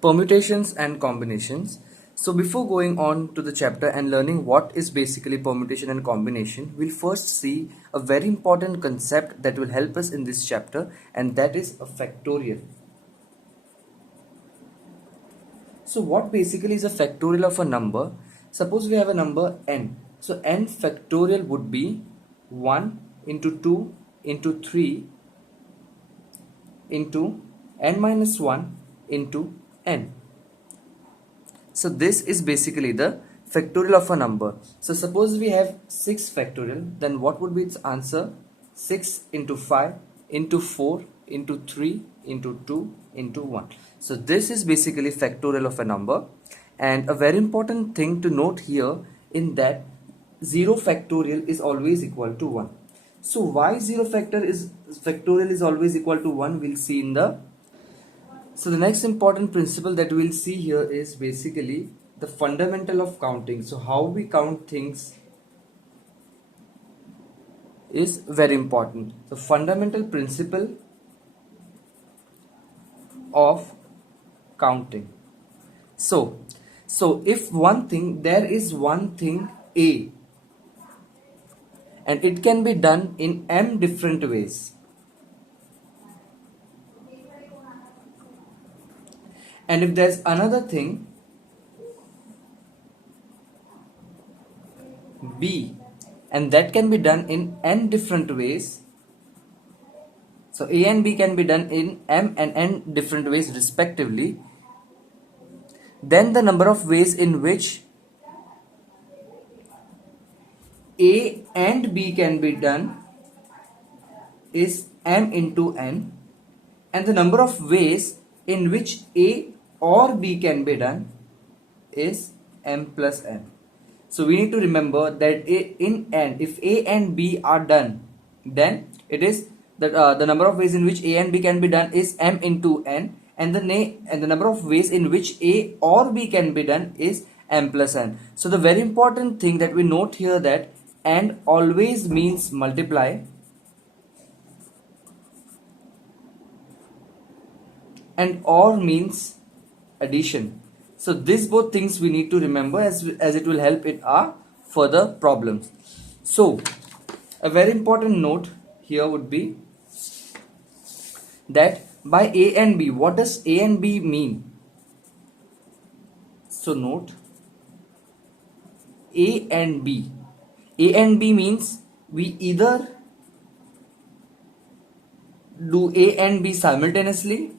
Permutations and combinations. So before going on to the chapter and learning what is basically permutation and combination, we'll first see a very important concept that will help us in this chapter, and that is a factorial. So what basically is a factorial of a number? Suppose we have a number n. So n factorial would be 1 into 2 into 3 into n minus 1 into n. So this is basically the factorial of a number. So suppose we have 6 factorial, then what would be its answer? 6 into 5 into 4 into 3 into 2 into 1. So this is basically factorial of a number, and a very important thing to note here in that 0 factorial is always equal to 1. So why 0 factorial is always equal to 1, we'll see in the. So the next important principle that we'll see here is basically the fundamental of counting. So how we count things is very important. The fundamental principle of counting. So if there is one thing A, and it can be done in m different ways. And if there's another thing B, and that can be done in n different ways. So A and B can be done in m and n different ways respectively. Then the number of ways in which A and B can be done is m into n, and the number of ways in which A or B can be done is m plus n. So we need to remember that in n, if A and B are done, then it is that the number of ways in which A and B can be done is m into n, and the number of ways in which A or B can be done is m plus n. So the very important thing that we note here that and always means multiply, and or means addition. So these both things we need to remember as it will help in our further problems. So a very important note here would be that by A and B, what does A and B mean? So note A and B. A and B means we either do A and B simultaneously.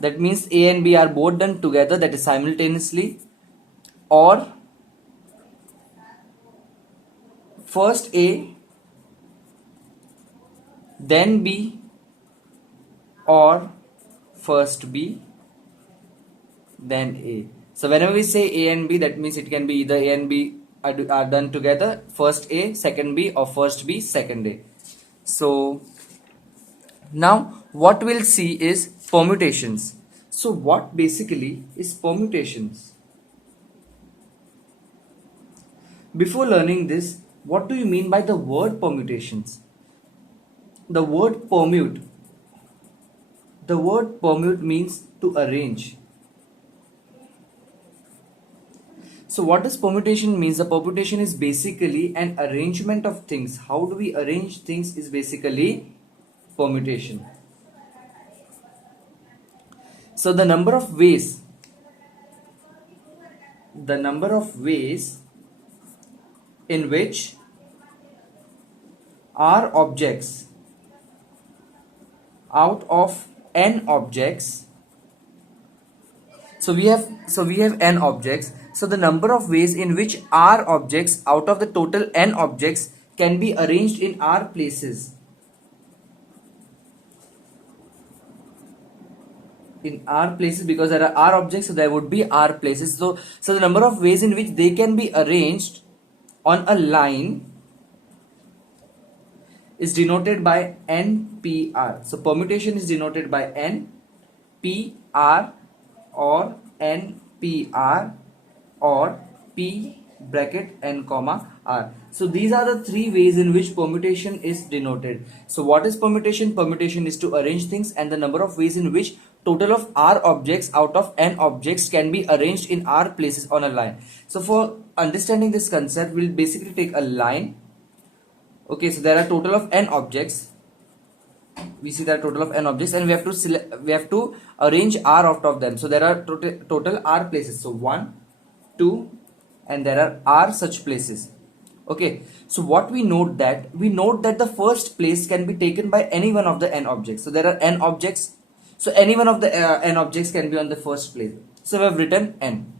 That means A and B are both done together, that is simultaneously, or first A, then B, or first B, then A. So whenever we say A and B, that means it can be either A and B are done together, first A, second B, or first B, second A. So now what we'll see is permutations. So what basically is permutations? Before learning this, what do you mean by the word permutations? The word permute means to arrange. So what does permutation means? The permutation is basically an arrangement of things. How do we arrange things is basically permutation. So the number of ways in which R objects out of n objects. So we have n objects. So the number of ways in which R objects out of the total n objects can be arranged in R places. In R places, because there are R objects, so there would be R places. So the number of ways in which they can be arranged on a line is denoted by NPR. So permutation is denoted by NPR or NPR or P bracket n comma r. So these are the three ways in which permutation is denoted. So what is permutation? Permutation is to arrange things, and the number of ways in which total of r objects out of n objects can be arranged in r places on a line. So for understanding this concept, we'll basically take a line. Okay, so there are total of n objects. We see that total of n objects, and we have to arrange r out of them. So there are total r places. So 1, 2, and there are r such places. Okay, so what we note that the first place can be taken by any one of the n objects. So there are n objects. So any one of the n objects can be on the first place. So we have written n.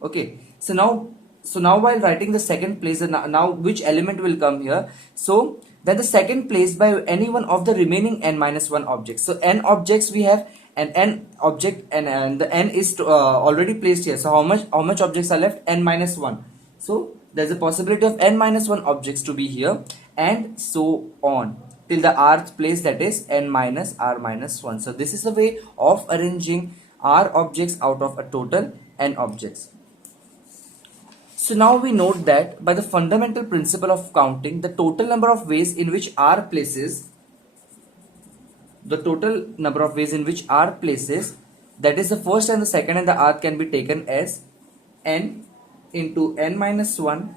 Okay, so now while writing the second place, now which element will come here? So then the second place by any one of the remaining n minus 1 objects. So n objects we have an n object, and the n is already placed here. So how much objects are left? N minus 1. So there's a possibility of n minus 1 objects to be here, and so on till the rth place, that is n minus r minus 1. So this is the way of arranging r objects out of a total n objects. So now we note that by the fundamental principle of counting, the total number of ways in which r places, that is the first and the second and the rth, can be taken as n into n minus 1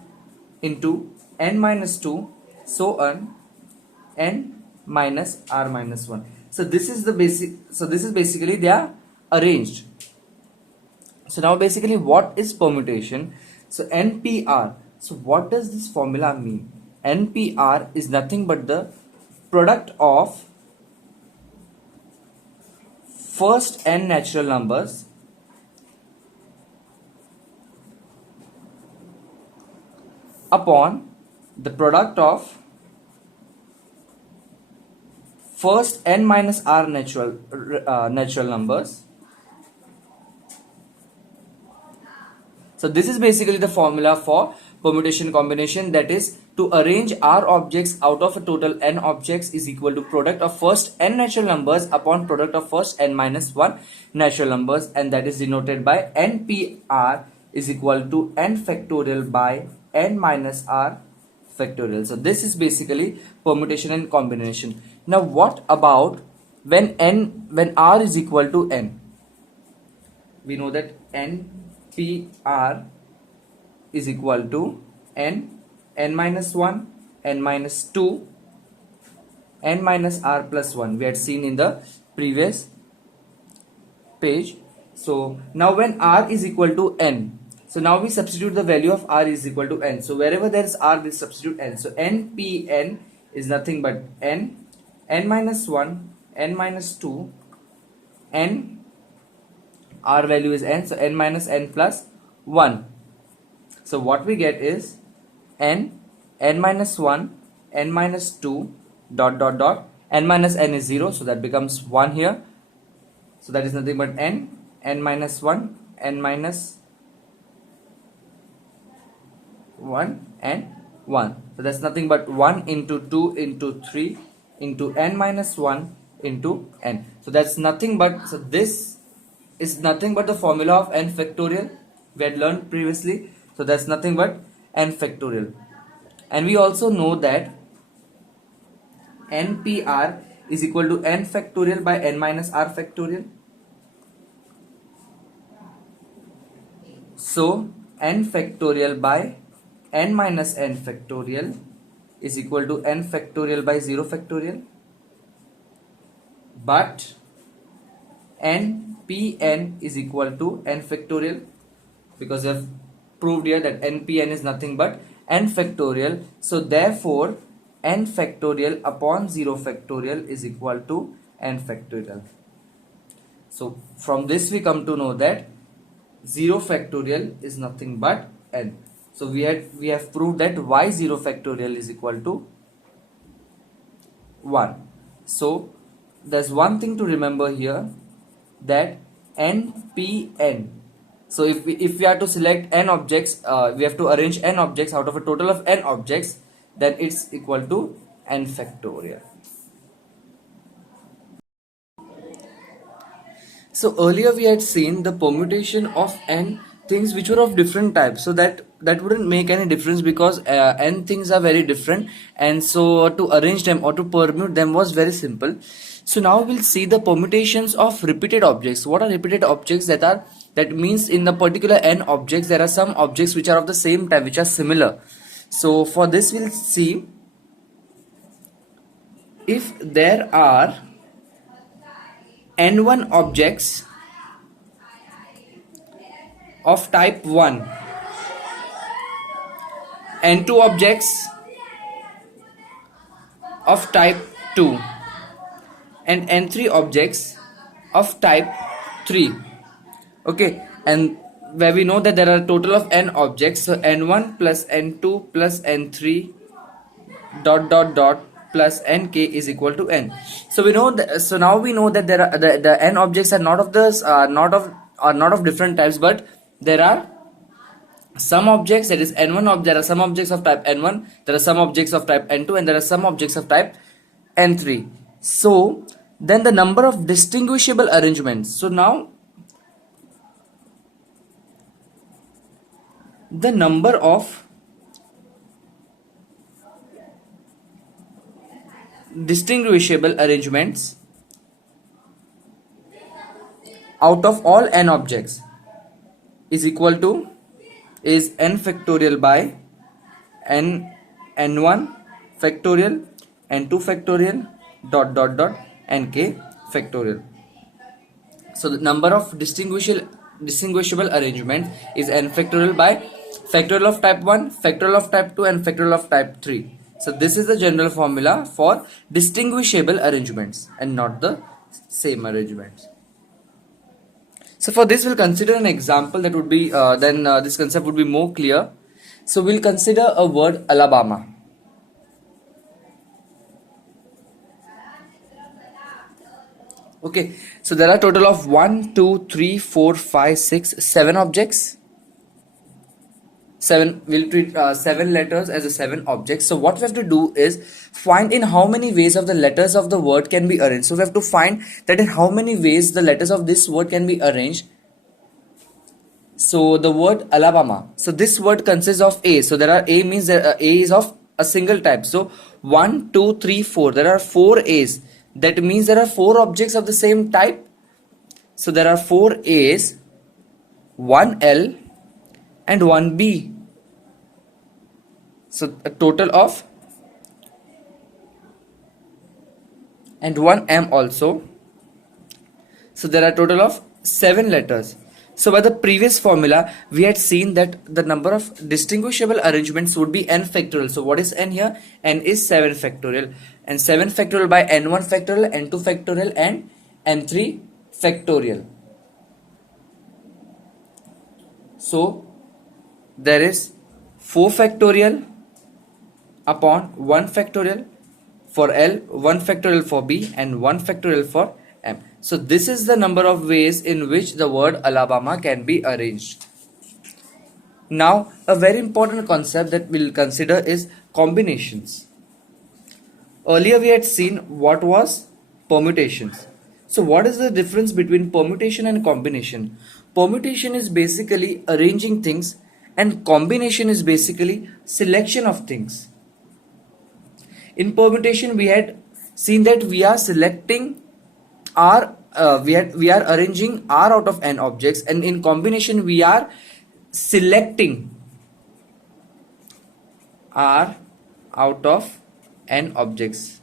into n minus 2, so on, n minus r minus 1. So this is basically they are arranged. So now basically what is permutation? So NPR. So what does this formula mean? NPR is nothing but the product of first n natural numbers upon the product of first n minus r natural numbers. So this is basically the formula for permutation combination, that is to arrange r objects out of a total n objects is equal to product of first n natural numbers upon product of first n minus 1 natural numbers, and that is denoted by NPR is equal to n factorial by n minus r factorial. So this is basically permutation and combination. Now what about when r is equal to n? We know that NPR is equal to n minus 1, n minus 2, n minus r plus 1. We had seen in the previous page. So now when r is equal to n, so now we substitute the value of r is equal to n. So wherever there is r, we substitute n. So npn is nothing but n minus 1, n minus 2, n, r value is n, so n minus n plus 1. So what we get is n minus 1, n minus 2, dot dot dot, n minus n is 0, so that becomes 1 here. So that is nothing but n minus 1, n minus 1 and 1. So that's nothing but 1 into 2 into 3 into n minus 1 into n. So that's nothing but, so this is nothing but the formula of n factorial we had learned previously. So that's nothing but n factorial. And we also know that NPR is equal to n factorial by n minus r factorial. So n factorial by n minus n factorial is equal to n factorial by 0 factorial. But npn is equal to n factorial, because we have proved here that npn is nothing but n factorial. So therefore n factorial upon 0 factorial is equal to n factorial. So from this we come to know that 0 factorial is nothing but n. So we have proved that y 0 factorial is equal to 1. So there's one thing to remember here, that npn. So if we are to select n objects, we have to arrange n objects out of a total of n objects, then it's equal to n factorial. So earlier we had seen the permutation of n things which were of different types, so that wouldn't make any difference because n things are very different, and so to arrange them or to permute them was very simple. So now we'll see the permutations of repeated objects. What are repeated objects? That means in the particular n objects there are some objects which are of the same type, which are similar. So for this we'll see, if there are n1 objects of type 1, n2 objects of type 2, and n3 objects of type 3. Okay, and where we know that there are a total of n objects, so n1 plus n2 plus n3 dot dot dot plus nk is equal to n. So we know that, so now we know that there are the n objects are not of this not of different types, but there are some objects, that is n1 there are some objects of type n1, there are some objects of type n2, and there are some objects of type n3. So then the number of distinguishable arrangements. So now the number of distinguishable arrangements out of all n objects is equal to n factorial by n1 factorial, n2 factorial dot dot dot nk factorial. So the number of distinguishable arrangement is n factorial by factorial of type 1, factorial of type 2, and factorial of type 3. So this is the general formula for distinguishable arrangements and not the same arrangements. So for this we'll consider an example that would be this concept would be more clear. So we'll consider a word Alabama. Okay, so there are total of 1, 2, 3, 4, 5, 6, 7 objects. We'll treat 7 letters as a 7 objects. So what we have to do is find in how many ways of the letters of the word can be arranged. So we have to find that in how many ways the letters of this word can be arranged. So the word Alabama. So this word consists of A. So there are A means A is of a single type. So 1, 2, 3, 4. There are 4 A's. That means there are 4 objects of the same type. So there are 4 A's, 1 L, and 1 B. So a total of, and 1 M also. So there are a total of 7 letters. So by the previous formula we had seen that the number of distinguishable arrangements would be n factorial. So what is n here? N is 7 factorial, and 7 factorial by n1 factorial, n2 factorial, and n3 factorial. So there is 4 factorial upon 1 factorial for L, 1 factorial for B, and 1 factorial for M. So this is the number of ways in which the word Alabama can be arranged. Now a very important concept that we'll consider is combinations. Earlier we had seen what was permutations. So what is the difference between permutation and combination? Permutation is basically arranging things, and combination is basically selection of things. In permutation we had seen that we are selecting R, we are arranging R out of n objects, and in combination we are selecting R out of n objects.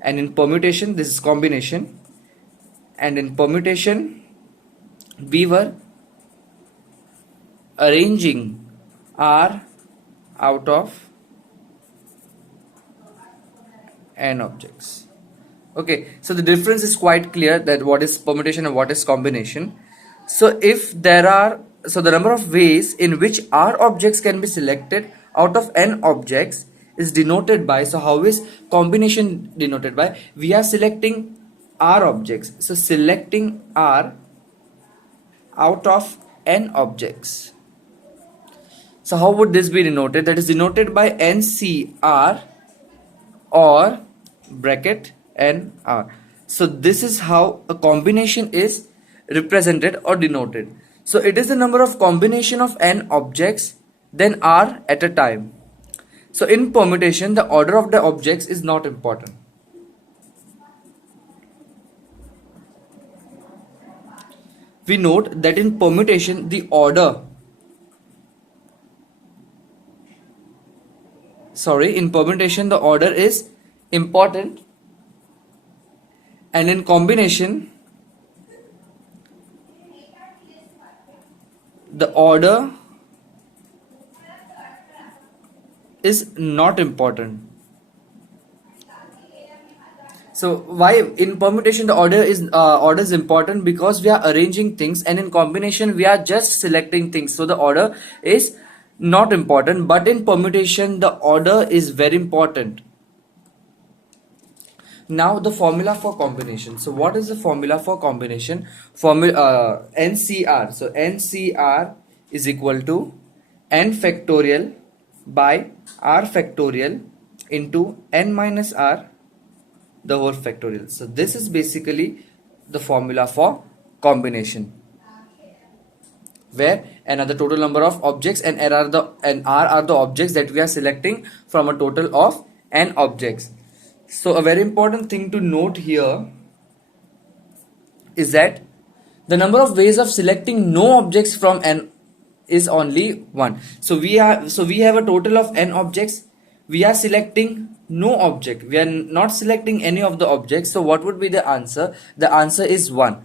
And in permutation this is combination, and in permutation we were arranging R out of n objects. Okay, so the difference is quite clear, that what is permutation and what is combination. So if there are, so the number of ways in which R objects can be selected out of n objects is denoted by, so how is combination denoted by? We are selecting R objects, so selecting R out of n objects. So how would this be denoted? That is denoted by NCR or bracket NR. So this is how a combination is represented or denoted. So it is the number of combination of n objects then r at a time. So in permutation, the order of the objects is not important. We note that in permutation, the order, in permutation, the order is important, and in combination, the order is not important. So why in permutation the order is important? Because we are arranging things, and in combination we are just selecting things, so the order is not important. But in permutation the order is very important. Now the formula for combination. So what is the formula for combination? Formula NCR. So NCR is equal to n factorial by r factorial into n minus r the whole factorial. So this is basically the formula for combination, where n are the total number of objects and r are the objects that we are selecting from a total of n objects. So a very important thing to note here is that the number of ways of selecting no objects from n is only one. So we have a total of n objects. We are selecting no object. We are not selecting any of the objects. So what would be the answer? The answer is 1.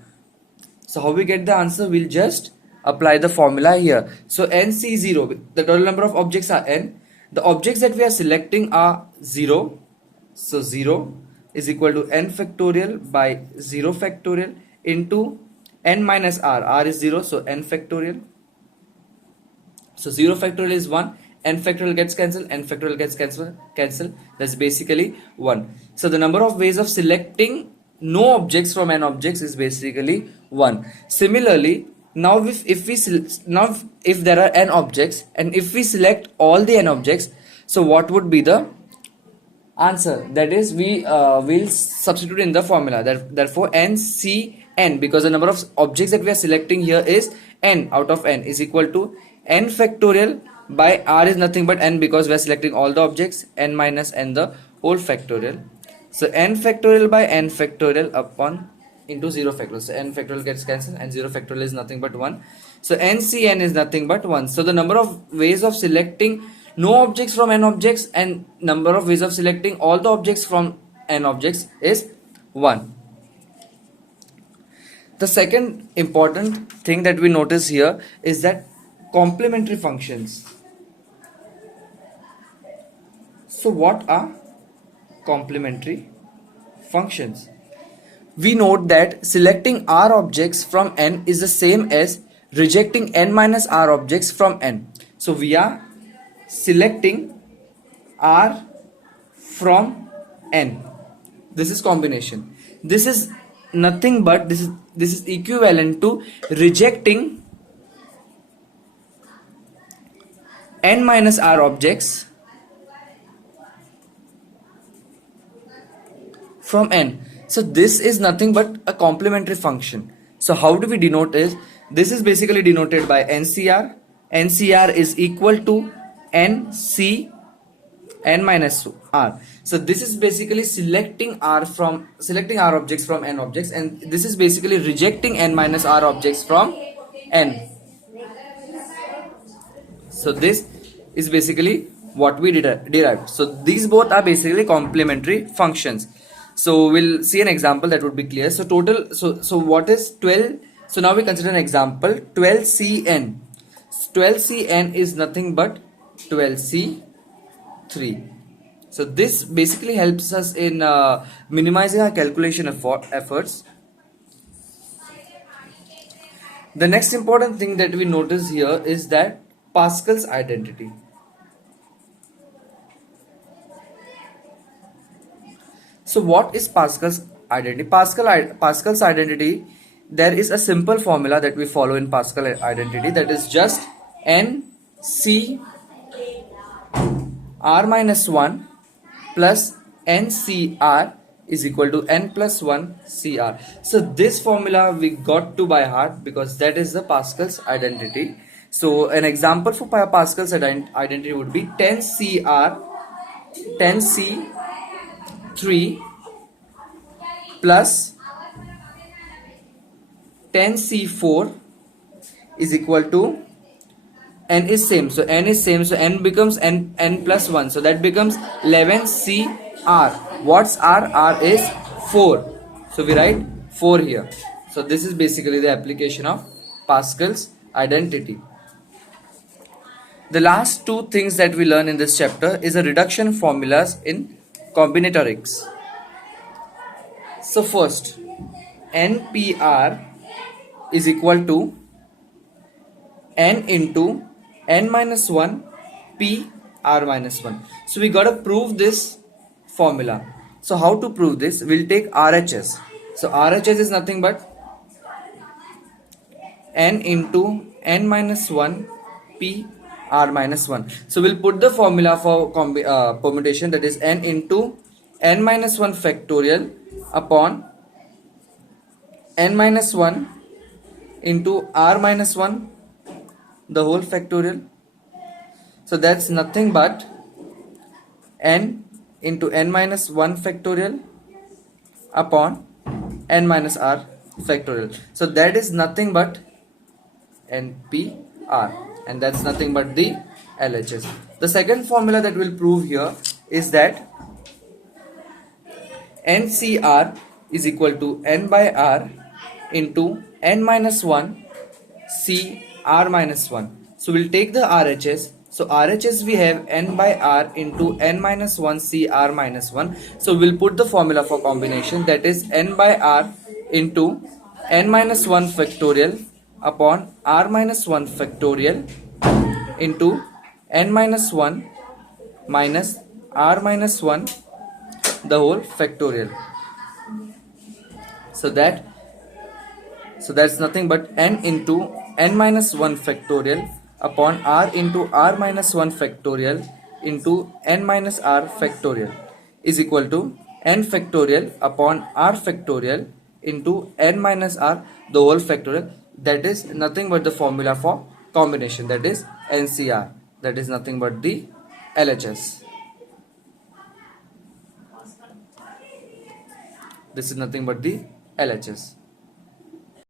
So how we get the answer? We'll just apply the formula here. So NC0, the total number of objects are n. The objects that we are selecting are 0. So 0 is equal to n factorial by 0 factorial into n minus r. R is 0, so n factorial. So 0 factorial is 1. N factorial gets cancelled, n factorial gets cancelled. That's basically 1. So the number of ways of selecting no objects from n objects is basically 1. Similarly, now if there are n objects and if we select all the n objects, so what would be the answer? That is, we will substitute in the formula. Therefore NCN, because the number of objects that we are selecting here is n out of n, is equal to n factorial by r is nothing but n, because we are selecting all the objects, n minus n the whole factorial. So n factorial by n factorial upon into 0 factorial. So n factorial gets cancelled and 0 factorial is nothing but 1. So NCN is nothing but 1. So the number of ways of selecting no objects from n objects and number of ways of selecting all the objects from n objects is 1. The second important thing that we notice here is that complementary functions. So what are complementary functions? We note that selecting r objects from n is the same as rejecting n minus r objects from n. So we are selecting r from n. This is combination. This is nothing but this is equivalent to rejecting n minus r objects from n. So this is nothing but a complementary function. So how do we denote it? This is basically denoted by NCR. NCR is equal to NC n minus r. So this is basically selecting r objects from n objects, and this is basically rejecting n minus r objects from n. So this is basically what we derived. So these both are basically complementary functions. So we'll see an example that would be clear. So total, so what is 12? So now we consider an example. 12cn. 12cn is nothing but 12c3. So this basically helps us in minimizing our calculation efforts. The next important thing that we notice here is that Pascal's identity. So what is Pascal's identity? Pascal's identity, there is a simple formula that we follow in Pascal identity, that is just n c r minus 1 plus n c r is equal to n plus 1 CR. So this formula we got to by heart because that is the Pascal's identity. So an example for Pascal's identity would be 10 CR 10 C3 plus 10 C4 is equal to n is same, so n is same, so n becomes n plus 1, so that becomes 11 CR. What's R is 4, so we write 4 here. So this is basically the application of Pascal's identity. The last two things that we learn in this chapter is a reduction formulas in combinatorics. So first, NPR is equal to n into n minus 1 p r minus 1. So we got to prove this formula. So how to prove this? We'll take RHS. So RHS is nothing but n into n minus 1 p r minus 1. So we'll put the formula for permutation, that is n into n minus 1 factorial upon n minus 1 into r minus 1 the whole factorial. So that's nothing but n into n minus 1 factorial upon n minus r factorial. So that is nothing but NPR, and that's nothing but the LHS. The second formula that we'll prove here is that NCR is equal to n by r into n minus 1 CR minus 1. So we'll take the RHS. So RHS we have n by r into n minus 1 CR minus 1. So we'll put the formula for combination, that is n by r into n minus 1 factorial upon r minus 1 factorial into n minus 1 minus r minus 1 the whole factorial. So that's nothing but n into n minus 1 factorial upon r into r minus 1 factorial into n minus r factorial is equal to n factorial upon r factorial into n minus r the whole factorial. That is nothing but the formula for combination, that is NCR, that is nothing but the LHS. This is nothing but the LHS.